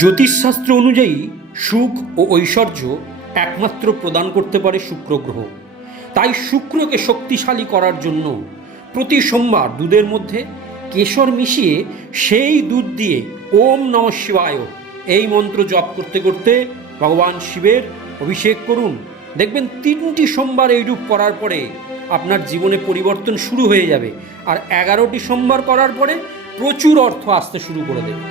জ্যোতিষশাস্ত্র অনুযায়ী সুখ ও ঐশ্বর্য একমাত্র প্রদান করতে পারে শুক্র গ্রহ। তাই শুক্রকে শক্তিশালী করার জন্য প্রতি সোমবার দুধের মধ্যে কেশর মিশিয়ে সেই দুধ দিয়ে ওম নমঃ শিবায় এই মন্ত্র জপ করতে করতে ভগবান শিবের অভিষেক করুন। দেখবেন 3টি সোমবার এইরূপ করার পরে আপনার জীবনে পরিবর্তন শুরু হয়ে যাবে, আর 11টি সোমবার করার পরে প্রচুর অর্থ আসতে শুরু করে দেবে।